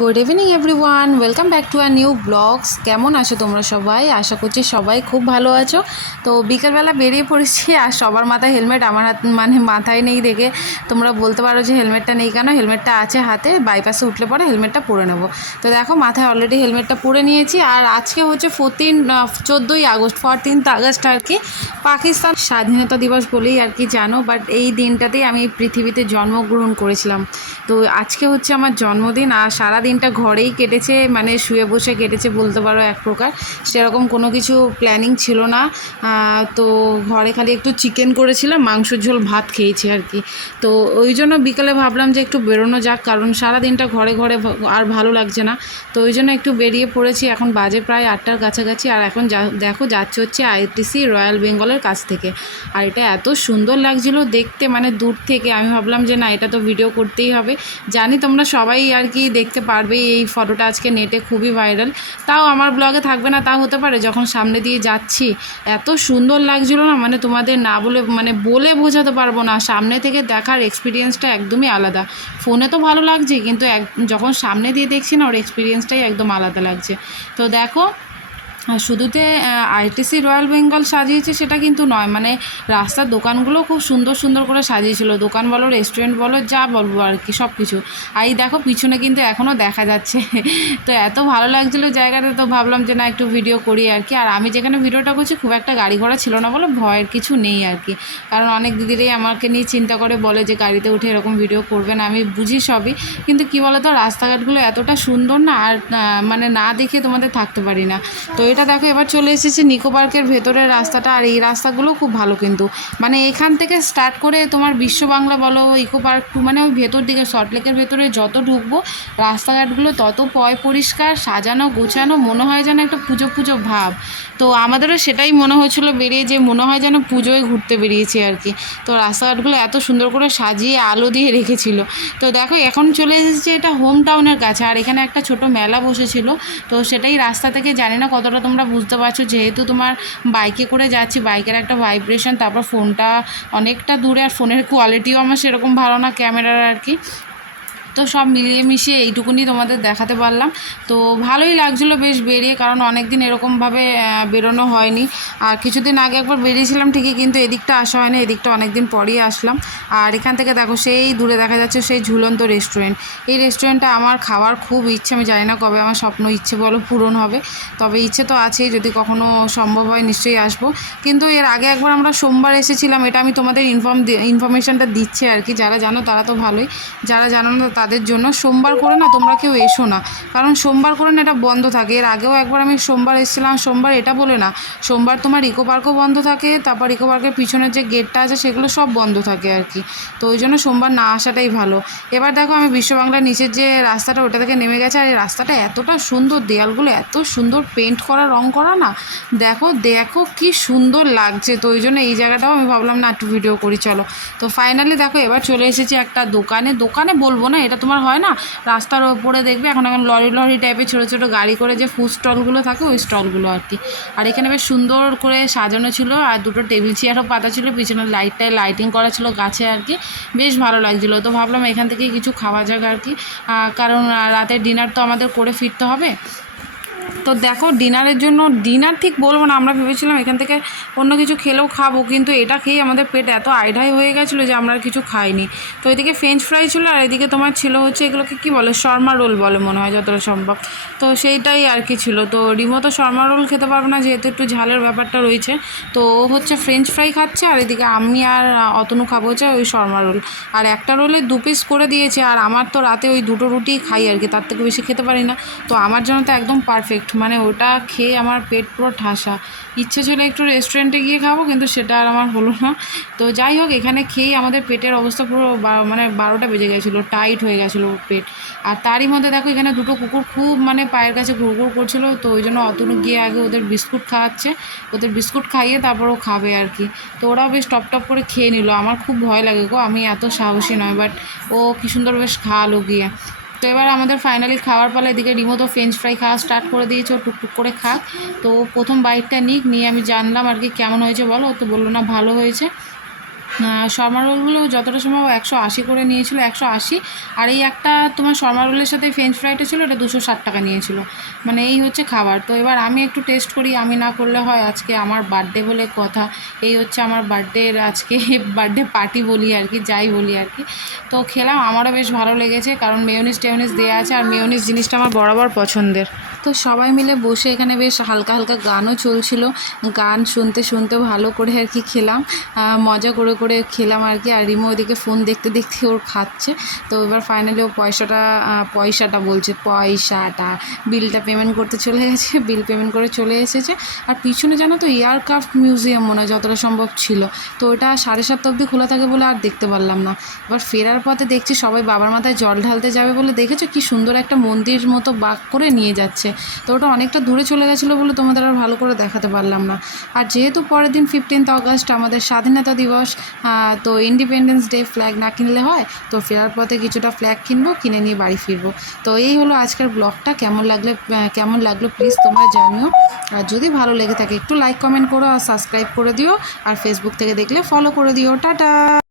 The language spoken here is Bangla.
Good evening everyone welcome back to our new blogs কেমন আছো তোমরা সবাই? আশা করছি সবাই খুব ভালো আছো। তো বিকেলবেলা বেরিয়ে পড়েছি আর সবার মাথায় হেলমেট, আমার হাত মানে মাথায় নেই দেখে। তোমরা বলতে পারো যে হেলমেটটা নেই কেন? হেলমেটটা আছে হাতে বাইপাসে উঠলে পরে হেলমেটটা পরে নেব। তো দেখো, মাথায় অলরেডি হেলমেটটা পরে নিয়েছি। আর আজকে হচ্ছে ফোরটিন চোদ্দোই আগস্ট ফোরটিনথ আগস্ট আর কি। পাকিস্তান স্বাধীনতা দিবস বলেই আর কি জানো বাট এই দিনটাতেই আমি পৃথিবীতে জন্মগ্রহণ করেছিলাম। তো আজকে হচ্ছে আমার জন্মদিন, আর সারা দিনটা ঘরেই কেটেছে মানে শুয়ে বসে কেটেছে বলতে পারো এক প্রকার। সেরকম কোনো কিছু প্ল্যানিং ছিল না। তো ঘরে খালি একটু চিকেন করেছিলাম, মাংসর ঝোল, ভাত খেয়েছি আর কি। তো ওই জন্য বিকালে ভাবলাম যে একটু বেরোনো যাক, কারণ সারা দিনটা ঘরে ঘরে আর ভালো লাগছে না। তো ওই জন্য একটু বেরিয়ে পড়েছি, এখন বাজে প্রায় আটটার কাছাকাছি। আর এখন যা দেখো যাচ্ছে হচ্ছে আইটিসি রয়্যাল বেঙ্গলের কাছ থেকে। আর এটা এত সুন্দর লাগছিল দেখতে মানে দূর থেকে। আমি ভাবলাম যে না, এটা তো ভিডিও করতেই হবে। জানি তোমরা সবাই আর কি দেখতে পারবে এই ফটোটা আজকে নেটে খুবই ভাইরাল তাও আমার ব্লগে থাকবে না তা হতে পারে যখন সামনে দিয়ে যাচ্ছি। এত সুন্দর লাগছিল না মানে তোমাদের না বলে মানে বলে বোঝাতে পারব না। সামনে থেকে দেখার এক্সপিরিয়েন্সটা একদমই আলাদা। ফোনে তো ভালো লাগছে, কিন্তু এক যখন সামনে দিয়ে দেখছি না, ওর এক্সপিরিয়েন্সটাই একদম আলাদা লাগছে। তো দেখো আর শুধুতে আইটিসি রয়্যাল বেঙ্গল সাজিয়েছে সেটা কিন্তু নয় মানে রাস্তার দোকানগুলো খুব সুন্দর সুন্দর করে সাজিয়েছিল। দোকান বলো রেস্টুরেন্ট বলো, যা বলব আর কি সব কিছু আর দেখো, পিছনে কিন্তু এখনও দেখা যাচ্ছে। তো এত ভালো লাগছিল জায়গাটা, তো ভাবলাম যে না, একটু ভিডিও করি আর কি। আর আমি যেখানে ভিডিওটা করছি, খুব একটা গাড়ি ঘোড়া ছিল না বলে ভয়ের কিছু নেই আর কি। কারণ অনেক দিদিরাই আমাকে নিয়ে চিন্তা করে বলে যে, গাড়িতে উঠে এরকম ভিডিও করবেন আমি বুঝি সবই। কিন্তু কি বলতো, রাস্তাঘাটগুলো এতটা সুন্দর না, আর মানে না দেখে তোমাদের থাকতে পারি না। তো এটা দেখো, এবার চলে এসেছে নিকো পার্কের ভেতরের রাস্তাটা, আর এই রাস্তাগুলো খুব ভালো কিন্তু। মানে এখান থেকে স্টার্ট করে তোমার বিশ্ব বাংলা বলো, ইকো পার্ক টু মানে ওই ভেতর দিকে সল্টলেকের ভেতরে যত ঢুকবো, রাস্তাঘাটগুলো তত পয় পরিষ্কার, সাজানো, গোছানো, মনে হয় যেন একটা পুজো পুজো ভাব। তো আমাদেরও সেটাই মনে হয়েছিল বেরিয়ে যে মনে হয় যেন পুজোয় ঘুরতে বেরিয়েছি আর কি। তো রাস্তাঘাটগুলো এত সুন্দর করে সাজিয়ে, আলো দিয়ে রেখেছিল। তো দেখো, এখন চলে এসেছে এটা হোম টাউনের কাছে, আর এখানে একটা ছোট মেলা বসেছিল। তো সেটাই রাস্তা থেকে জানি না কতটা তোমরা বুঝতে পারছ, যেহেতু তোমার বাইকে করে যাচ্ছি বাইকের একটা ভাইব্রেশন তারপর ফোনটা অনেকটা দূরে আর ফোনের কোয়ালিটিও আমার সেরকম ভালো না ক্যামেরার আর কি। তো সব মিলিয়ে মিশিয়ে এইটুকুনি তোমাদের দেখাতে পারলাম। তো ভালোই লাগছিল বেশ বেরিয়ে, কারণ অনেক দিন এরকমভাবে বেরোনো হয়নি। আর কিছুদিন আগে একবার বেরিয়েছিলাম ঠিকই, কিন্তু এদিকটা আসা হয়নি, এদিকটা অনেক দিন পরেই আসলাম। আর এখান থেকে দেখো, সেই দূরে দেখা যাচ্ছে সেই ঝুলন্ত রেস্টুরেন্ট। এই রেস্টুরেন্টটা আমার খাওয়ার খুব ইচ্ছে, আমি জানি না কবে আমার স্বপ্ন, ইচ্ছে বলো পূরণ হবে। তবে ইচ্ছে তো আছেই, যদি কখনো সম্ভব হয় নিশ্চয়ই আসব। কিন্তু এর আগে একবার আমরা সোমবার এসেছিলাম, এটা আমি তোমাদের ইনফর্ম ইনফরমেশনটা দিচ্ছি আর কি। যারা জানো তারা তো ভালোই, যারা জানো না তাদের জন্য। সোমবার করে না তোমরা কেউ এসো না। কারণ সোমবার করে না এটা বন্ধ থাকে। এর আগেও একবার আমি সোমবার এসেছিলাম। সোমবার এটা বলে না। সোমবার তোমার ইকো পার্কও বন্ধ থাকে। তারপর ইকো পার্কের পিছনের যে গেটটা আছে, সেগুলো সব বন্ধ থাকে আর কি। তো ওই জন্য সোমবার না আসাটাই ভালো। এবার দেখো আমি বিশ্ব বাংলার নিচের যে রাস্তাটা, ওটা থেকে নেমে গেছে। আর এই রাস্তাটা এতটা সুন্দর, দেয়ালগুলো এত সুন্দর পেন্ট করা, রং করা না। দেখো দেখো কি সুন্দর লাগছে। তো ওই জন্য এই জায়গাটাও আমি ভাবলাম না একটু ভিডিও করি, চলো। তো ফাইনালি দেখো এবার চলে এসেছি একটা দোকানে। দোকানে বলব না, এটা তোমার হয় না? রাস্তার ওপরে দেখবে এখন এখন লরি লরি টাইপের ছোটো ছোটো গাড়ি করে যে ফুড স্টলগুলো থাকে, ওই স্টলগুলো আর কি। আর এখানে বেশ সুন্দর করে সাজানো ছিল, আর দুটো টেবিল চেয়ারও পাতা ছিল পিছনে লাইটটাই লাইটিং করা ছিল গাছে আর কি। বেশ ভালো লাগছিল। তো ভাবলাম এখান থেকে কিছু খাওয়া যাক আর কি। কারণ রাতের ডিনার তো আমাদের করে ফিরতে হবে। তো দেখো ডিনারের জন্য ডিনার ঠিক বলব না, আমরা ভেবেছিলাম এখান থেকে অন্য কিছু খেলেও খাব, কিন্তু এটা খেয়ে আমাদের পেট এত আইঢাই হয়ে গেছিল যে আমরা আর কিছু খাইনি। তো এদিকে ফ্রেঞ্চ ফ্রাই ছিল, আর এদিকে তোমার ছিল হচ্ছে এগুলোকে কি বলে, শর্মা রোল বলে মনে হয় যতটা সম্ভব। তো সেইটাই আর কি ছিল। তো রিমো তো শর্মা রোল খেতে পারব না, যেহেতু একটু ঝালের ব্যাপারটা রয়েছে। তো ও হচ্ছে ফ্রেঞ্চ ফ্রাই খাচ্ছে, আর এদিকে আমি আর অতনু খাব হচ্ছে ওই শর্মা রোল। আর একটা রোলে দু পিস করে দিয়েছে, আর আমার তো রাতে ওই দুটো রুটি খাই আর কি, তার থেকে বেশি খেতে পারি না। তো আমার জন্য তো একদম পারফেক্ট মানে ওটা খেয়ে আমার পেট পুরো ঠাসা। ইচ্ছে ছিল একটু রেস্টুরেন্টে গিয়ে খাব, কিন্তু সেটা আর আমার হলো না। তো যাই হোক, এখানে খেয়েই আমাদের পেটের অবস্থা পুরো মানে বারোটা বেজে গেছিল টাইট হয়ে গেছিল পেট। আর তারই মধ্যে দেখো, এখানে দুটো কুকুর খুব মানে পায়ের কাছে ঘুরঘুর করছিল, তো ওই জন্য অতনু গিয়ে আগে ওদের বিস্কুট খাওয়াচ্ছে। ওদের বিস্কুট খাইয়ে তারপর ও খাবে আর কি। তো ওরাও বেশ টপ টপ করে খেয়ে নিল। আমার খুব ভয় লাগে গো, আমি এত সাহসী নয় বাট ও কি সুন্দর বেশ খাওয়ালো গিয়ে। তো এবার আমাদের ফাইনালি খাওয়ার পালা এদিকে রিমো তো ফ্রেঞ্চ ফ্রাই খাওয়া স্টার্ট করে দিয়েছে, ও টুকটুক করে খাক। তো প্রথম বাইকটা নিক, নিয়ে আমি জানলাম আর কি কেমন হয়েছে বলো? তো বলল না, ভালো হয়েছে। শর্মা রোলগুলো যতটা সম্ভব একশো আশি করে নিয়েছিল, একশো আশি। আর এই একটা তোমার শর্মা রোলের সাথে ফ্রেঞ্চ ফ্রাইটা ছিল, এটা দুশো ষাট টাকা নিয়েছিল। মানে এই হচ্ছে খাবার। তো এবার আমি একটু টেস্ট করি, আমি না করলে হয় আজকে আমার বার্থডে বলে কথা। এই হচ্ছে আমার বার্থডের আজকে বার্থডে পার্টি বলি আর কি, যাই বলি আর কি। তো খেলাম, আমারও বেশ ভালো লেগেছে, কারণ মেয়নিস টেয়নিস দেওয়া আছে, আর মেয়নিস জিনিসটা আমার বরাবর পছন্দের। তো সবাই মিলে বসে এখানে বেশ হালকা হালকা গানও চলছিল। গান শুনতে শুনতে ভালো করে আর কি খেলাম। মজা করে করে খেলাম আর কি। আর রিমো ওইদিকে ফোন দেখতে দেখতে ওর খাচ্ছে। তো এবার ফাইনালি ও পয়সাটা পয়সাটা বলছে, পয়সাটা। বিলটা পেমেন্ট করতে চলে গেছে বিল পেমেন্ট করে চলে এসেছে। আর পিছনে জানো তো এয়ারক্রাফট মিউজিয়াম মনে হয় যতটা সম্ভব ছিল। তো ওটা সাড়ে সাতটা অবধি খোলা থাকে বলে আর দেখতে পারলাম না। এবার ফেরার পথে দেখছি সবাই বাবার মাথায় জল ঢালতে যাবে বলে দেখেছ কি সুন্দর একটা মন্দির মতো বাক করে নিয়ে যাচ্ছে। তো ওটা অনেকটা দূরে চলে গেছিল বলে তোমাদের আর ভালো করে দেখাতে পারলাম না। আর যেহেতু পরের দিন ফিফটিন্থ অগস্ট আমাদের স্বাধীনতা দিবস তো ইন্ডিপেন্ডেন্স ডে ফ্ল্যাগ না কিনলে হয়, তো ফেরার পথে কিছুটা ফ্ল্যাগ কিনবো, কিনে নিয়ে বাড়ি ফিরবো। তো এই হলো আজকের ব্লগটা, কেমন লাগলে কেমন লাগল প্লিজ তোমরা জানিও। আর যদি ভালো লেগে থাকে, একটু লাইক কমেন্ট করো আর সাবস্ক্রাইব করে দিও। আর ফেসবুক থেকে দেখলে ফলো করে দিও। টাটা!